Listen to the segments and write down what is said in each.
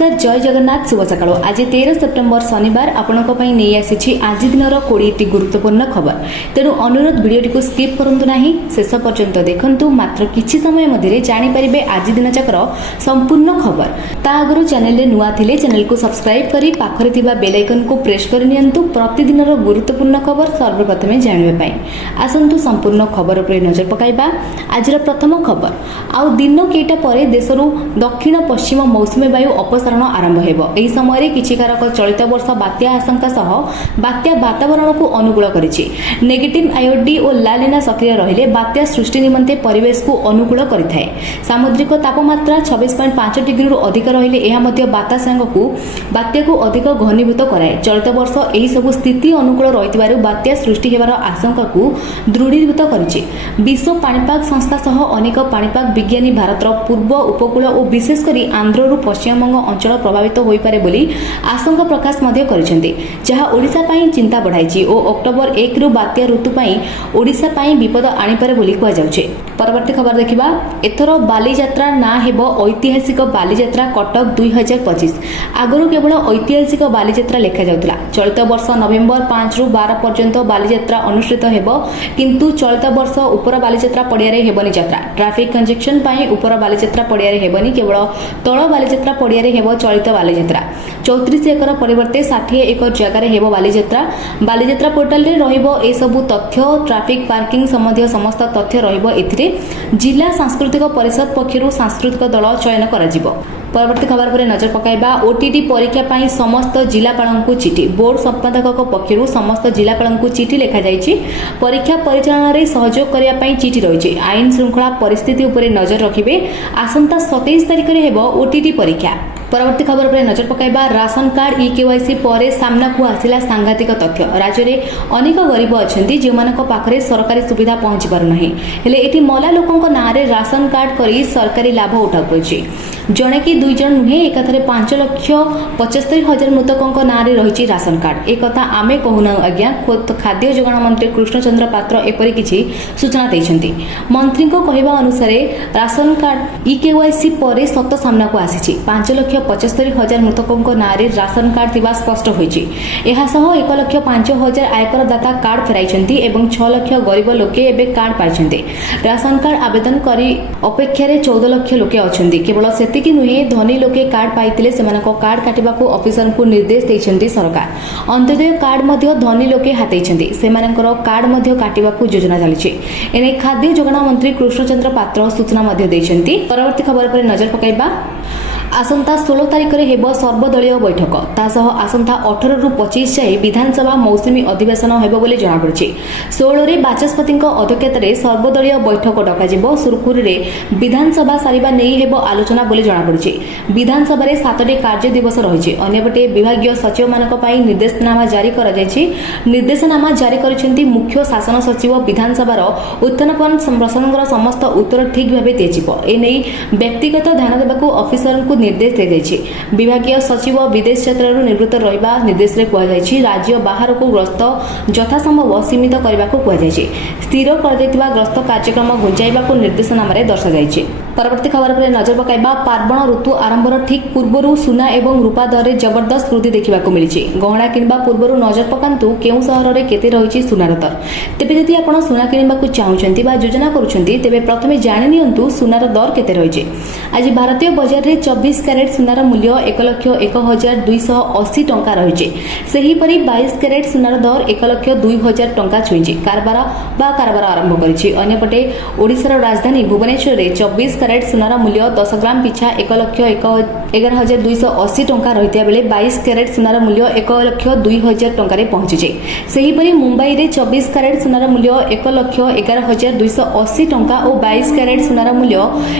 नमस्कार जय जगन्नाथ शुभ सकाळ। आज 13 सेप्टेम्बर शनिवार आपणक पई नै आसीछि आज दिनर 20टी गुरुत्वपूर्ण खबर। तेणु अनुरोध वीडियोटी को स्किप करंतु नाही, शेष पर्यंत देखंतु। मात्र किछि समय मध्ये जानि परिबे आज दिन जाकर संपूर्ण खबर। ता आगरु चैनल रे नुआ थिले चैनल को सब्सक्राइब करी पाखरे थिबा बेल आइकन को प्रेस कर नियंतु प्रतिदिनर गुरुत्वपूर्ण खबर सर्वप्रथमे जानिबे पई। आसंतु संपूर्ण खबर पर नजर पकाइबा। आजर प्रथम खबर आउ दिन केटा परे देशरु दक्षिण पश्चिम मौसुमी वायु अपसारण आरंभ हेबो। एही समय किछि कारक चलित वर्ष बात्या आशंका सह बात्या वातावरण को अनुकूल करिछि। नेगेटिव आईओडी और लालिना सक्रिय रहिले बात्या सृष्टि निमंते परिवेश को अनुकूल करिथाय। सामुद्रिक तापमात्रा 26.5 डिग्री रु अधिक रहिले एहा मध्ये बात्या को अधिक घनीभूत कराए। चलित वर्ष एही सब स्थिति अनुकूल रहितबारु बात्या सृष्टि हेबार आशंका को दृढ़ीभूत करिछि। विश्व पाणीपाग संस्था सह अनेक पाणीपाग विज्ञानी भारतर पूर्व उपकूल और विशेषकर आंध्र पश्चिमबंग अंचल प्रभावित होई पारे बोली आशंका प्रकाश मध्ये करिसेंती, जहा ओडिशा पई चिंता बढ़ाइछि और अक्टोबर 1 रु बात्या ऋतु पई ओडिशा पई विपद आनी पारे बोली कुआ जाउछे। परवर्ती खबर देखिबा। एथरो बालीयात्रा ना हेबो ऐतिहासिक बालीयात्रा कटक 2025। आगरु केवल ऐतिहासिक बालीयात्रा लेखा जाउतला। चलित वर्ष नवेम्बर 5 रु 12 पर्यंत बालीयात्रा अनुष्ठित हेबो, किंतु चलित वर्ष उपर बालीयात्रा पडिया रे हेबनी यात्रा। ट्रैफिक कंजेक्शन पई उपर बालीयात्रा पडिया रे हेबनी, केवल तळ बालीयात्रा पडिया रे हेबो चलित बालीयात्रा। 34 एकर परिवर्ते 60 एकर जगह रे हेबो बालीयात्रा। बालीयात्रा पोर्टल रे रहिबो ए सब तथ्य, ट्रैफिक पार्किंग संबंधी समस्त तथ्य रहिबो। एथिरे जिला सांस्कृतिक परिषद पक्षरु सांस्कृतिक दल चयन करा जिवो। परवर्ती खबर पर नजर पकाइबा। ओटीटी परीक्षा पाई समस्त जिलापाल को चिठी। बोर्ड संपादक पक्षरु समस्त जिलापाल को चिठी लिखा जाइछि। परीक्षा परिचालन रे सहयोग करिया पाई चिठी रहिछि। आईन श्रृंखला परिस्थिति उपरे नजर रखिबे। आसंता 27 तारिख रे हेबो ओटीटी परीक्षा। परवर्ती खबर पर नजर पकाइबा। राशन कार्ड ई-केवाईसी पर सामना को आसिला सांघातिक तथ्य। राज्य रे अनेक गरीब अछंती जे मानक पाखरे सरकारी सुविधा पहुंची पारु नाही, हेले एटी मला लोकंक नाँ रे राशन कार्ड करी सरकारी लाभ उठा पड़छि। जणे कि दुई जण नुहे एकाथरे 5,75,000 मृतकंक नाँ रे रहिछि राशन कार्ड। एक कथा आमे कहूना आज्ञा। खाद्य जोगाण मंत्री कृष्णचंद्र पात्र एपरि किछि सूचना दैछंती। मंत्री को कहबा अनुसार राशन कार्ड ई-केवाईसी पर सत सामना को आसीछि। 5,75,000 मृतकंक नाँ रे राशन कार्ड थिबा स्पष्ट होइछि। एहा सह 1,05,000 आयकर दाता कार्ड फेराइछंती एवं 6 लाख गरीब लोके एबे कार्ड पाइछंती। राशन कार्ड आवेदन करी अपेक्षा रे 14 लाख लोके अछंती। केवल सेतिकी नुहे धनी लोके कार्ड पाइतिले सेमानको कार्ड काटिबा को ऑफिसर को निर्देश दैछंती सरकार। अंत्योदय कार्ड मध्ये धनी लोके हातेइछंती, सेमानकर कार्ड मध्ये काटिबा को योजना चलिछि। एने खाद्य जोगाण मंत्री कृष्णचंद्र पात्र सूचना मध्ये दैछंती। परवर्ती खबर पर नजर पकाइबा। आसंता 16 तारिख रे हेबो सर्वदलीय बैठक। तासह आसंता 18 रु 25 जाए विधानसभा मौसुमी अधिवेशन हेबो बोली जणा पड़छि। 16 रे बाचस्पतिक अध्यक्षता रे सर्वदलीय बैठक डका जिवो। सुरखुरी रे विधानसभा सारिबा नेई हेबो आलोचना बोली जणा पड़छि। विधानसभा रे 7टी कार्य दिवस रहिछि। अन्यपटे विभागीय सचिव मानक पई निर्देशनामा जारी करा जायछि। निर्देशनामा जारी करिसेंती मुख्य शासन सचिव। विधानसभार उत्थानपन प्रसंगर समस्त उत्तर ठीक भाबे दिजिवो। ए नेई व्यक्तिगत ध्यान देबाकू ऑफिसर को निर्देश दे दैछि। विभागीय सचिव विदेश क्षेत्रରୁ निवृत्त रहिबा निर्देश रे कुआ जायछि। राज्य बाहर को ग्रस्त यथा संभव सीमित करबा को कुआ जायछि। स्थिर कर दैतिबा ग्रस्त कार्यक्रम घुंचाइबा को निर्देशनामा रे दर्शा जायछि। परवर्ती खबर पर नजर पकाइबा। पार्वण ऋतु आरंभर ठीक पूर्वरु सुना एवं रूपा दर रे जबरदस्त वृद्धि देखिबा को मिलिछि। गहना किनबा पूर्वरु नजर पकांतु केउ शहर रे केते रहिछि सुनार दर। तेबे जदि आपण सुना किनबा को चाहुचंती बा योजना करूचंती तेबे प्रथमे जानि नियंतु सुनार दर केते रहिछि। आज भारतीय बाजार रे 24 कैरेट सुनार मूल्य 1,01,280 टंका रहिछि। सेही परि 22 कैरेट सुनार दर 1,02,000 टंका छुइछि। कारबार आरंभ करिछि। अन्यपटे ओडिशार राजधानी भुवनेश्वर रे 24 कैरेट सुनार मूल्य 10 ग्राम पिछा 1,11,280 टंका रहितिया बेले 22 कैरेट सुनार मूल्य 1,02,000 टंका रे पहुंचिछि। सेही परि मुंबई रे 24 कैरेट सुनार मूल्य 1,11,280 टंका और 22 कैरेट सुनार मूल्य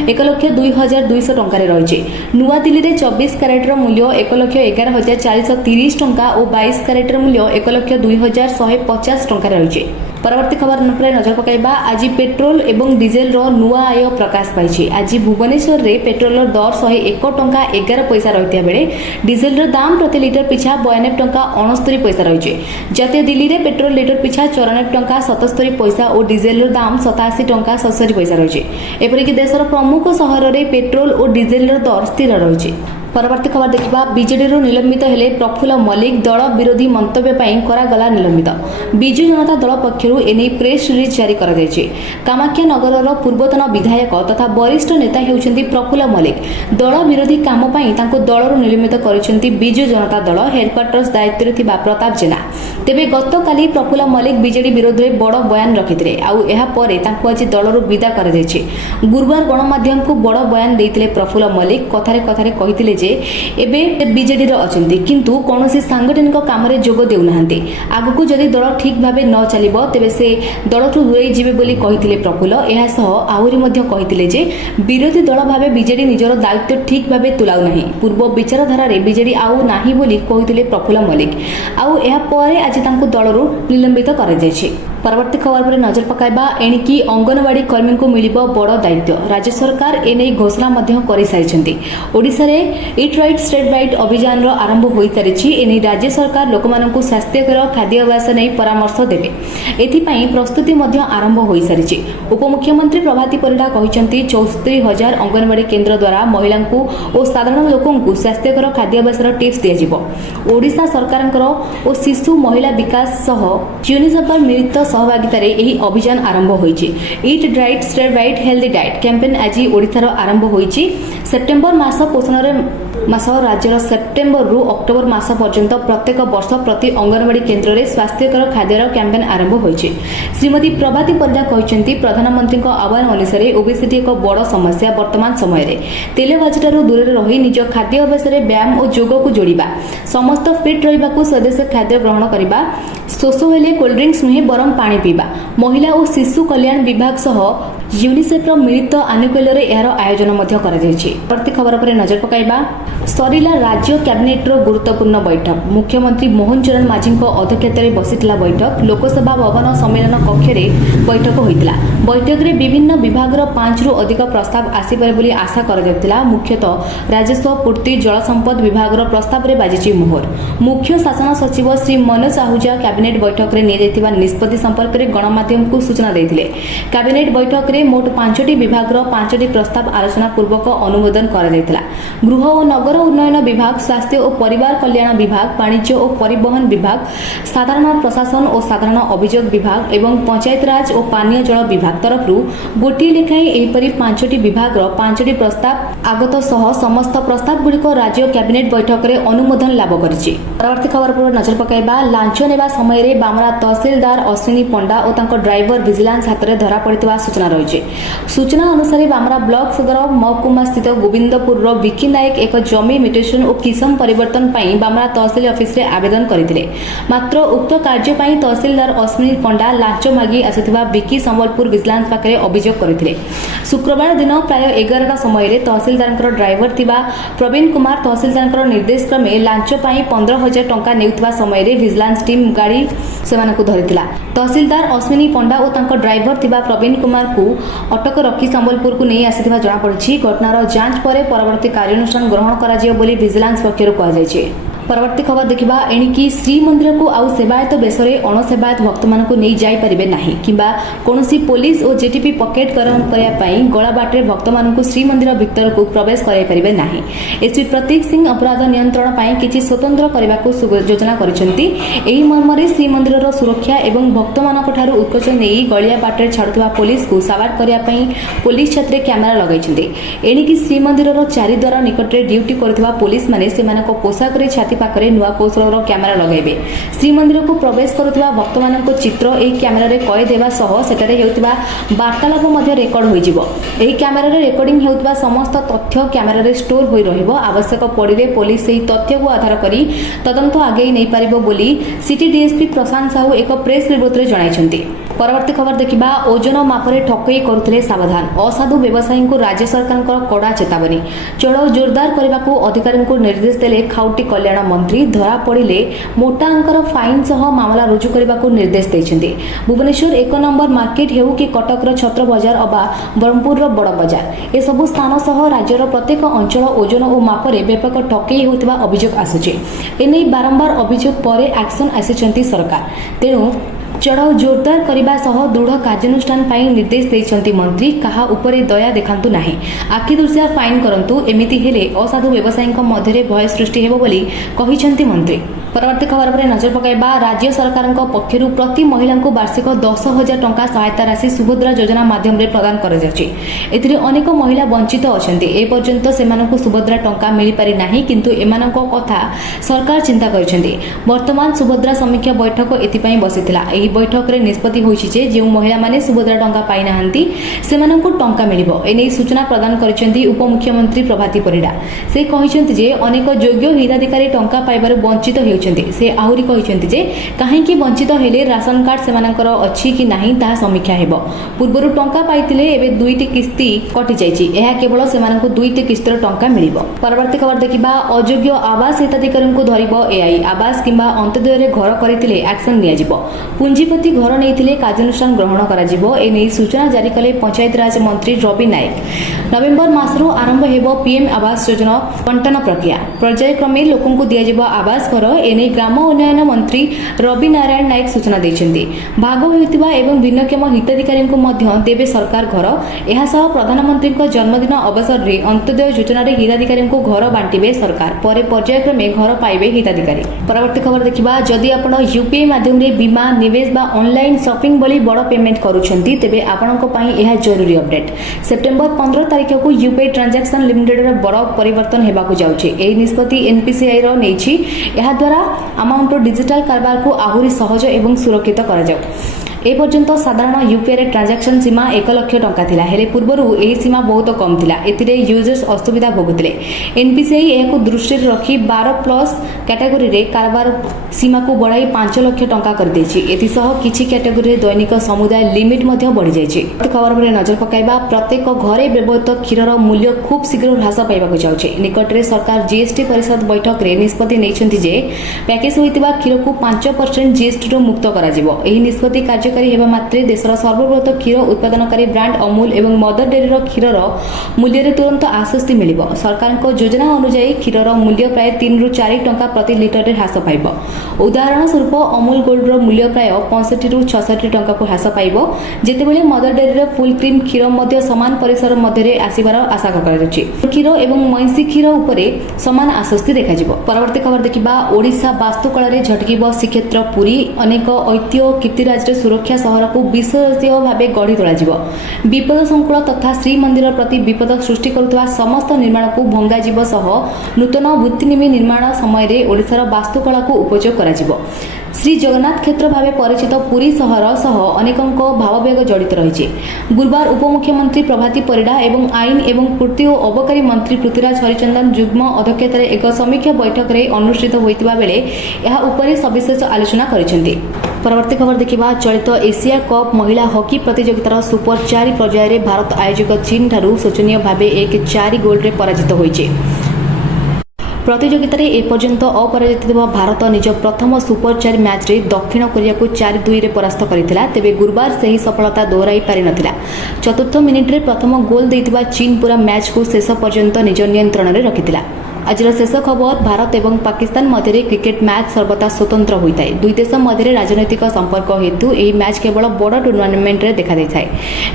1,02,200 टंका रे रहिछि। नुआ दिल्ली रे 24 कैरेट मूल्य 1,11,430 टंका और 22 कैरेट मूल्य 1,02,150 टंका रहिछि। परवर्ती खबर पर नजर पकाइबा। आज पेट्रोल एवं डीजेल रो नुआ आय प्रकाश पाइछि। आज भुवनेश्वर रे पेट्रोल दर 101 टंका 11 पैसा रहितिया बेले डीजेल रो दाम प्रति लिटर पिछा 92 टंका 69 पैसा रहिछि। जाते दिल्ली रे पेट्रोल लिटर पिछा 94 टंका 77 पैसा और डीजेल रो दाम 87 टंका 67 पैसा रहिछि। एपरिक देशर प्रमुख शहर रे पेट्रोल और डीजेल रो दर स्थिर रहिछि। परवर्ती खबर देखा बीजेडी निलंबित हेले प्रफुल्ल मल्लिक दल विरोधी मंतव्य करागला निलंबित। विजु जनता दल पक्षर एने प्रेस रिलीज जारी कर कामाख्या नगर पूर्वतन विधायक तथा वरिष्ठ नेता होउछन्ती प्रफुल्ल मल्लिक दल विरोधी काम दलरू निलंबित कर विजु जनता दल हेडक्वार्टर्स दायित्व थिबा प्रताप जेना। तेबे गतकाली प्रफुल्ल मल्लिक बीजेडी विरोध में बड़ बयान रखिते आज दलरू विदा कर गुरुवार गणमाध्यम को बड़ बयान देते प्रफुल्ल मल्लिक कथारे कथारे कहते जे एबे बीजेडी अछंती किंतु कौनसी सांगठनिक काम रे जोग देउनाहांती आगु जदि दल ठीक भाबे न चलिबो तेबे से दलठु दूरेई जिबे बोली कहिथिले प्रफुल्ल। एहा सह आहुरी मध्ये कहिथिले जे विरोधी दल भाबे बीजेडी निजर दायित्व ठीक भाबे तुलाउ नाही पूर्व विचारधारा रे बीजेडी आउ नाही बोली कहिथिले प्रफुल्ल मल्लिक। आउ एहा परे आज तांको दलरू निलंबित कर जायछि। परवर्ती खबर पर नजर पकाइबा एणिकी अंगनवाड़ी कर्मी को मिलिबो बड़ दायित्व। राज्य सरकार एने घोषणा मध्ये करि सारिछन्ती। ओडिसा रे इट राइट स्टेट राइट अभियान आरंभ होई सारिछि। एने राज्य सरकार लोकमानंकु स्वास्थ्यकर खाद्याभ्यास नै परामर्श देबे एथिपाई प्रस्तुति मध्ये आरंभ होई सारिछि। उपमुख्यमंत्री प्रभाती परिडा कहिसन्ती 74,000 अंगनवाड़ी केन्द्र द्वारा महिलांकु ओ साधारण लोकंकु स्वास्थ्यकर खाद्याभ्यास टिप्स दिया जिवो। ओडिसा सरकारंकर ओ शिशु महिला विकास सह यूनिसेफ मिलित सहभागितार यह अभियान आरंभ होइछि। Eat right stay right healthy diet campaign आज ओडिशार आरंभ होइछि। सेप्टेम्बर मास पोषण मास राज्यर सेप्टेम्बर रु अक्टोबर मास पर्यंत प्रत्येक वर्ष प्रति अंगनवाड़ी केन्द्र में स्वास्थ्यकर खाद्यर कैंपेन आरंभ होइछि। श्रीमती प्रभाती परिडा कहिसन्ती प्रधानमंत्री आह्वान अनुसार ओबेसिटी एक बड़ समस्या वर्तमान समय रे तेलबाजीठारु दूर रही निज खाद्य अभ्यास व्यायाम और योग को जोड़िबा समस्त फिट रहिबाकु स्वदेशी खाद्य ग्रहण करिबा शोष हेले कोल्ड ड्रिंक्स नुहे बरम पानी पीबा महिला और शिशु कल्याण विभाग सह यूनिसेफ मिलित आनुकूल्य यार आयोजन प्रति खबर पर नजर पकाइबा सरिला राज्य कैबिनेट गुरुत्वपूर्ण बैठक। मुख्यमंत्री मोहन चरण माझी अध्यक्षतार बसीथिला बैठक लोकसभा भवन सम्मेलन कक्ष में बैठक होइतिला। बैठक में विभिन्न विभाग 5 रु अधिक प्रस्ताव आसीपारे बोली आशा कर मुख्यतः राजस्व पूर्ति जल संपद विभाग प्रस्ताव में बाजिची मोहर। मुख्य शासन सचिव श्री मनोज आहूजा कैबिनेट बैठक में निया निष्पत्ति संपर्क में गणमाध्यम को सूचना देते। कैबिनेट बैठक में मोट 5टी विभाग 5टी प्रस्ताव आलोचना पूर्वक अनुमोदन कर गृह और नगर उन्नयन विभाग स्वास्थ्य और परिवार कल्याण विभाग वाणिज्य और परिवहन विभाग साधारण प्रशासन और साधारण अभियोग विभाग एवं पंचायत राज और पानीय जल विभाग तरफ गोटे लेखाएं एहिपरि 5टी विभाग 5टी प्रस्ताव आगत सह समस्त प्रस्ताव गुड़िक राज्य कैबिनेट बैठक में अनुमोदन लाभ करिछि। परवर्ती खबर पर नजर पकाइबा लांच नेबा समय रे बामरा तहसीलदार अश्विनी पंडा और तांको ड्राइवर विजिलेंस हाथ में धरा पड़ितबा सूचना रही। सूचना अनुसार बामरा ब्लॉक सदर महकुमा स्थित गोविंदपुर विकी नायक एक जमी म्यूटेशन और किसम परिवर्तन बामरा तहसील ऑफिस रे आवेदन करथिले। मात्र उक्त कार्य तहसीलदार अश्विनी पंडा लांच मागी आसुथिबा विकी संबलपुर विजिलेंस पाखरे अभियोग करथिले। शुक्रवार दिन प्राय 11टा समय तहसीलदार ड्राइवर थिबा प्रवीण कुमार तहसीलदार निर्देश क्रमे लांच 15,000 टंका नेउथिबा समय विजिलेंस टीम गाड़ी सेमानकु धरिथिला। तहसीलदार अश्विनी पंडा और तांको ड्राइवर थिबा प्रवीण कुमार को अटक रखी संबलपुर को नहीं आसिथिबा जଣା पड़िछि। घटनार जांच पर परवर्ती कार्यानुष्ठान ग्रहण कराजियो बोली विजिलेंस पक्षरु कहଯାଇଛି। परवर्ती खबर देखा एणिकी श्रीमंदिर को आउ सेवायत बेसरे अणसेवायत भक्त मानक नहीं जाई परिबे नाही किंबा कोनोसी पुलिस और जेटीपी पकेट करने गला बाटे भक्त मानक श्रीमंदिर भितर को प्रवेश कराई परिबे नाही। एसपी प्रतीक सिंह अपराध नियंत्रण पाई किछि स्वतंत्र करने को योजना करिसेंती। एही मर्मरे श्रीमंदिर सुरक्षा एवं भक्त मानक ठारू उत्कर्ष नहीं गलिया बाटे छाड़ुवा पुलिस को साबाड करने पाई पुलिस छात्रे कैमेरा लगाइछन्ती। एणिकी श्रीमंदिर चारिद्वार निकट में ड्यूटी करथिबा पुलिस माने सेमानक पोशाक रे छाती पाखरे नुआ कौशल कैमेरा लगाइबे। श्रीमंदिर को प्रवेश करुवा भक्त मान चित्र एक कैमेरा रे कैद हेबा सह सेटारे हेउतिबा वार्तालाप मध्य रेकर्ड होइजिबो। एही कैमेरा रे रेकर्डिंग हेउतिबा समस्त तथ्य कैमेरा रे स्टोर होई रहिबो। आवश्यक पड़िले पुलिस सेही तथ्य को आधार करी तदंत आगे नहीं पारिबो बोली सिटी डीएसपी प्रशांत साहू एक प्रेस रिपोर्ट रे जणाइछन्ती। परवर्ती खबर देखा ओजन मापरे ठकई करुथिले सावधान असाधु व्यवसायी को राज्य सरकार कड़ा चेतावनी। चढ़ाऊ जोरदार करने को अधिकारी को निर्देश देले खाउटी कल्याण मंत्री। धरा पड़े मोटा अंकर फाइन सह मामला रुजु करने को निर्देश देते। भुवनेश्वर 1 नंबर मार्केट हेउ कि कटकर छत्र बजार अबा ब्रह्मपुर बड़ बजार ए सबु स्थान सह राज्यर प्रत्येक अंचल ओजन और मापरे व्यापक ठकई होउथिबा अभियोग आसुछि। एने बारंबार अभियोग पर एक्शन आसिछन्ती सरकार। तेणु चढ़ाऊ जोरदार करने सह दृढ़ कार्यानुष्ठान ପାଇଁ निर्देश ଦେଇଛନ୍ତି मंत्री। कहा उपरे दया देखांतु नाही, आखिदृशिया फाइन करंतु, एमिति हेले असाधु व्यवसायीଙ୍କ ମଧ୍ୟରେ भय सृष्टि हेबो बोली कहिଛନ୍ତି मंत्री। परवर्ती खबर पर नजर पकाइबा। राज्य सरकार पक्षर प्रति महिला को वार्षिक 10,000 टंका सहायता राशि सुभद्रा योजना माध्यम प्रदान कर अनेक महिला वंचित अच्छा एपर्यंत से सुभद्रा टंका मिल पारि नाही, किंतु एमानक कथा सरकार चिंता करिसेंती। वर्तमान सुभद्रा समीक्षा बैठक एथिपाई बसिथिला। एही बैठक रे निष्पत्ति होइछि जे जेउ महिला माने सुभद्रा टंका पाइ नाहंती सेमानकु टंका मिलिबो। एनै सूचना प्रदान करिसेंती उपमुख्यमंत्री प्रभाती परिडा। से कहिसेंती जे अनेक योग्य हिताधिकारी टंका पाइबार वंचित से आहुरी कहिसेंती जे काहेकि वंचित हेले राशन कार्ड सेमानकर अछि कि नाही ताहा समीक्षा हेबो। पूर्वरु टंका पाइतिले एबे दुईटी किस्ती कटि जाइछि, एहा केवल सेमानकु दुईटी किस्तीर टंका मिलिबो। परवर्ती खबर देखिबा। अयोग्य आवास हिताधिकारीଙ୍କୁ धरिबो एआई। आवास किंबा अंत्योदय रे घर करितिले एक्शन निया जिवो। पुंजीपति घर नैथिले कार्यानुष्ठान ग्रहण करा जिवो। एनै सूचना जारी कले पंचायत राज मंत्री रवि नायक। नवेम्बर मासरु आरंभ हेबो पीएम आवास योजना बंटन प्रक्रिया। पर्यायक्रमे लोकंकु दिया जिवो आवास घर। एने ग्राम उन्नयन मंत्री रवि नारायण नायक सूचना देइछन्ती। भाग होइतिबा एवं भिन्नक्षम हिताधिकारीଙ୍କୁ ମଧ୍ୟ देबे सरकार घर। एहा सह प्रधानमंत्रीଙ୍କ जन्मदिन अवसर रे अंत्योदय योजना रे हिताधिकारीଙ୍କୁ घर बांटिबे सरकार। परे पर्यायक्रमे घर पाइबे हिताधिकारी। परवर्ती खबर देखिबा। जदि आपण यूपीआई माध्यम रे बीमा, निवेश बा ऑनलाइन शॉपिंग भली बड़ पेमेंट करूछन्ती तेबे आपणक पई एहा जरूरी अपडेट। सेप्टेम्बर 15 तारिख को यूपीआई ट्रांजैक्शन लिमिटेड रे बड़ परिवर्तन हेबाकू जाउछि। एही निष्पत्ति एनपीसीआई रो नेछि। एहा द्वारा अमाउंट डिजिटल कारबार को आहुरी सहज एवं सुरक्षित करा जाउ। ए पर्यंत साधारण यूपीआई ट्रांजैक्शन सीमा 1 लाख टंका थिला, हेले पूर्वरु एही सीमा बहुत कम थिला। एतिरे यूजर्स असुविधा भोगुतिले। एनपीसीआई एहाकु दृष्टि रखी 12+ कैटेगरी रे कारबार सीमा को बढ़ाई 5 लाख टंका कर देछि। एति सह किछि कैटेगरी रे दैनिक समुदाय लिमिट मध्ये बढ़ी जाइछि। खबर पर नजर पकाइबा। प्रत्येक घरे व्यवहृत क्षीरर मूल्य खूब शीघ्र ह्रास पाइबाकू जाउछि। निकटरे सरकार जीएसटी परिषद बैठक रे निष्पत्ति नेइछन्ति जे पैकेज होइतिबा क्षीर को 5% जीएसटी रो मुक्त करा जिवो। एही निष्पत्ति कार्यकारी हेबा मात्रे देशर सर्वबृहत क्षीर उत्पादनकारी ब्रांड अमूल एवं मदर डेयरी क्षीरर मूल्य रे तुरंत आश्वस्ति मिलिबो। सरकारक योजना अनुसार क्षीरर मूल्य प्राय 3 रु 4 टंका प्रति लिटर रे ह्रास पाइबो। उदाहरण स्वरूप अमूल गोल्ड रो मूल्य प्राय 65 रु 66 टंका को ह्रास पाइबो, जेतेबेले मदर डेयरी फुल क्रीम क्षीर मध्य समान परिसर मध्य रे आसीबार आशा कराଯାଉଛି। क्षीर एवं मैंसी क्षीर उपरे समान आश्वस्ति देखा जिवो। परवर्ती खबर देखिबा। ओडिशा वास्तुकला रे झटकिबो श्रीक्षेत्र पुरी। अनेक ऐतिह्य कीर्तिराज रे सुरक्षा सहर को विश्वसनीय भाव गढ़ी तोला जिवो। विपद संकुल तथा श्रीमंदिर प्रति विपद सृष्टि करुवा समस्त निर्माण को भंगा जीव सह नूतन भित्तिभूमि निर्माण समय रे ओडिशार वास्तुकला को उपयोग करा जिवो। श्री जगन्नाथ क्षेत्र भाव परिचित पुरी सहर सह अनेकंक भाववेग जड़ित रही। गुरुवार उपमुख्यमंत्री प्रभाती परिडा एवं आईन एवं पूर्ति और अबकारी मंत्री पृथ्वीराज हरिचंदन जुग्म अध्यक्षतार एक समीक्षा बैठक रे अनुष्ठित होइतिबा बेले एहा उपरे सविशेष आलोचना करिसेंती। परवर्ती खबर देखिबा। चलित एशिया कप महिला हॉकी प्रतियोगितार सुपर 4 पर्याय रे भारत आयोजक चीन ठारू शोचनीय भाव 1-4 गोल रे पराजित होइছে। प्रतियोगिता रे एपर्यंत अपराजित भारत निज प्रथम सुपर 4 मैच रे दक्षिण कोरिया को 4-2 रे परास्त करिथिला। तेबे गुरुवार सही सफलता दोहराई पारि नथिला। चतुर्थ मिनिट रे प्रथम गोल दैथिबा चीन पूरा मैच को शेष पर्यंत निज नियंत्रण रे रखिथिला। आज शेष खबर। भारत एवं पाकिस्तान मध्य क्रिकेट मैच सर्वदा स्वतंत्र होता है। दुई देश मध्य राजनैतिक संपर्क हेतु यह मैच केवल बड़ टूर्नामेंट रे देखा देता है।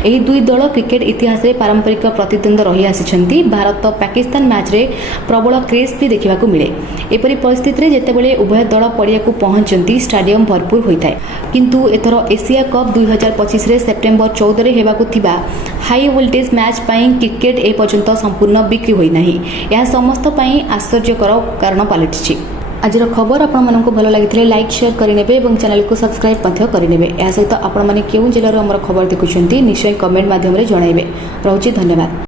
यह दुई दल क्रिकेट इतिहास में पारंपरिक प्रतिद्वंद रही आसी। भारत पाकिस्तान मैच रे प्रबल क्रेज भी देखा मिले। एपरी परिस्थिति जितेबाला उभय दल पड़िया को पहुंचती स्टाडियम भरपूर होता है। किंतु एथर एशिया कप 2025 रे सेप्टेम्बर 14 रे हेबाकु थिबा हाई वोल्टेज मैच पई क्रिकेट ए पर्यंत संपूर्ण बिक्री होई नाही। यह समस्त पई आश्चर्यकर कारण पलटि। आज खबर आपण भल लगी लाइक शेयर करेंगे और चैनल को सब्सक्राइब करेंगे। यह सहित आपण मैंने क्यों जिले में खबर देखुं निश्चय कमेंट माध्यम जनइबे। रोचे धन्यवाद।